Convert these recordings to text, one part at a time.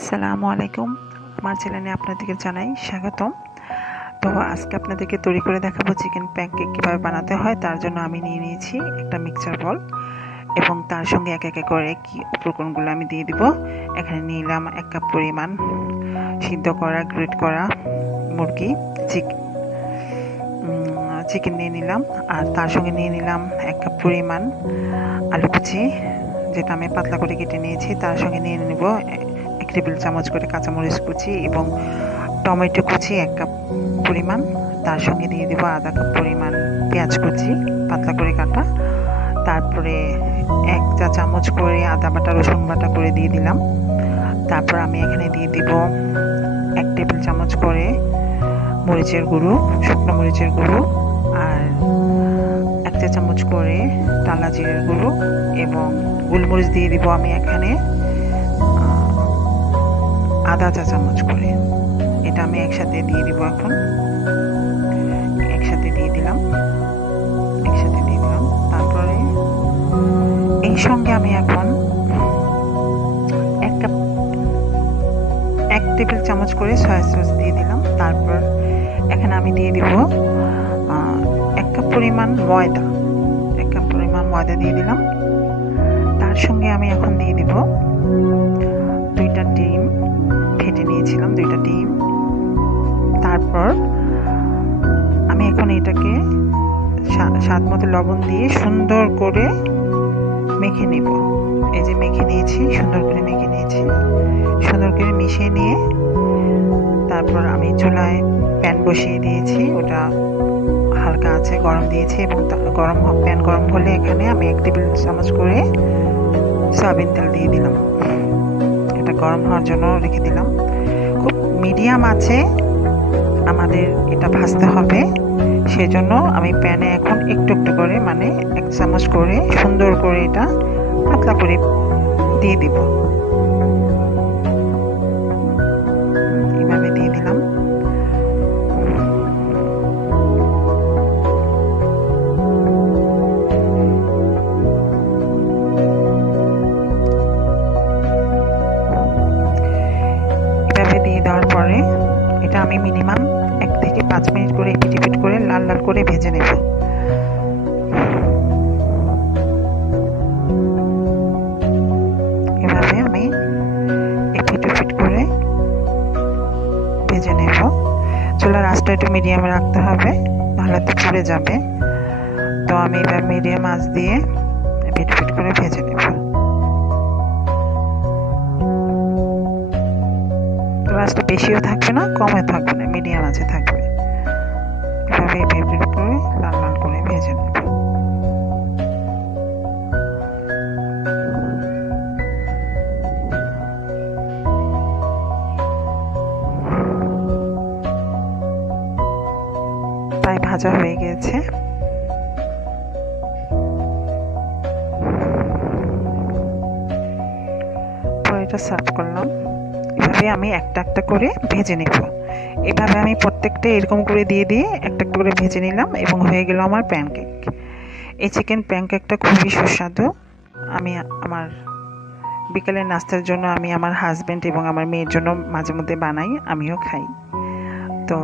আসসালামু আলাইকুম। আমার চ্যানেলে আপনাদেরকে জানাই স্বাগতম। তো আজকে আপনাদেরকে তৈরি করে দেখাবো চিকেন প্যানকেক কীভাবে বানাতে হয়। তার জন্য আমি নিয়ে নিয়েছি একটা মিক্সচার বল এবং তার সঙ্গে এক এক করে কি উপকরণগুলো আমি দিয়ে দিব। এখানে নিলাম 1 কাপ পরিমাণ সিদ্ধ করা গ্রেট করা মুরগি চিকেন নিয়ে নিলাম, আর তার সঙ্গে নিয়ে নিলাম 1 কাপ পরিমাণ আলু কুচি, যেটা আমি পাতলা করে কেটে নিয়েছি। তার সঙ্গে নিয়ে নেব 1 টেবিল চামচ করে কাঁচামরিচ কুচি এবং টমেটো কুচি 1 কাপ পরিমাণ। তার সঙ্গে দিয়ে দেবো আধা কাপ পরিমাণ পেঁয়াজ কুচি পাতলা করে কাটা। তারপরে 1 চা চামচ করে আদা বাটা রসুন বাটা করে দিয়ে দিলাম। তারপর আমি এখানে দিয়ে দিব 1 টেবিল চামচ করে মরিচের গুঁড়ো, শুকনো মরিচের গুঁড়ো, আর 1 চা চামচ করে টালা জিরের গুঁড়ো এবং গোলমরিচ দিয়ে দিব আমি এখানে আধা চা চামচ করে। এটা আমি একসাথে দিয়ে দিব। এখন একসাথে দিয়ে দিলাম। তারপরে এই সঙ্গে আমি এখন 1 টেবিল চামচ করে সয়া সস দিয়ে দিলাম। তারপর এখানে আমি দিয়ে দিব 1 কাপ পরিমাণ ময়দা দিয়ে দিলাম। তার সঙ্গে আমি এখন দিয়ে দিব 2টা ডিম, ফেটে নিয়েছিলাম 2টা ডিম। তারপর আমি এখন এটাকে স্বাদ মতো লবণ দিয়ে সুন্দর করে মেখে নেব। এই যে মেখে নিয়েছি, সুন্দর করে মিশিয়ে নিয়ে তারপর আমি চুলায় প্যান বসিয়ে দিয়েছি। ওটা হালকা আছে গরম দিয়েছি এবং প্যান গরম হলে এখানে আমি 1 টেবিল চামচ করে সয়াবিন তেল দিয়ে দিলাম। এটা গরম হওয়ার জন্য রেখে দিলাম। খুব মিডিয়াম আছে আমাদের এটা ভাজতে হবে, সেজন্য আমি প্যানে এখন একটু একটু করে 1 চামচ করে সুন্দর করে এটা পাতলা করে দিয়ে দিব। এভাবে দিয়ে দিলাম। দিয়ে দেওয়ার পরে এটা আমি মিনিমাম 1 থেকে 5 মিনিট করে এপিট করে লাল লাল করে ভেজে নেব। এভাবে আমি এপিট করে ভেজে নেব। চুলার আঁচটা একটু মিডিয়ামে রাখতে হবে, নাহলে তো পুড়ে যাবে। তো আমি এবার মিডিয়াম আঁচ দিয়ে এপিট করে ভেজে নেব। আঁচটা বেশিও থাকবে না, কমও থাকবে না, মিডিয়াম আঁচে থাকবে। এভাবে এপিট করে লাল লাল করে ভেজে নেব। প্রায় ভাজা হয়ে গেছে। এটা সার্ভ করলাম। এভাবে আমি একটা করে ভেজে নেব। এভাবে আমি প্রত্যেকটা এরকম করে দিয়ে একটা করে ভেজে নিলাম এবং হয়ে গেল আমার প্যানকেক। এই চিকেন প্যানকেকটা খুবই সুস্বাদু। আমি আমার বিকেলের নাস্তার জন্য আমি আমার হাজব্যান্ড এবং আমার মেয়ের জন্য মাঝে মধ্যে বানাই, আমিও খাই। তো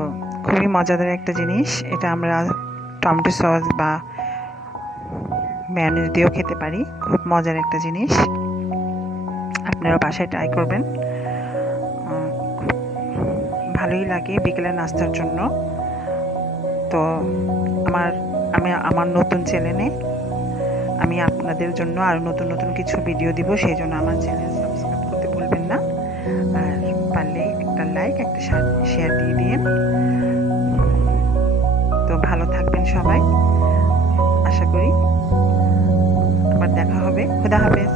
খুবই মজাদার একটা জিনিস এটা। আমরা টমেটো সস বা মেয়োনিজ দিয়েও খেতে পারি। খুব মজার একটা জিনিস, আপনারা বাসায় ট্রাই করবেন। ভালোই লাগে বিকেলের নাস্তার জন্য। তো আমার নতুন চ্যানেলে আমি আপনাদের জন্য আরও নতুন কিছু ভিডিও দিব, সেই জন্য আমার চ্যানেল সাবস্ক্রাইব করতে ভুলবেন না। আর পারলে একটা লাইক একটা শেয়ার দিয়ে দিন। তো ভালো থাকবেন সবাই, আশা করি আবার দেখা হবে। খোদা হাফেজ।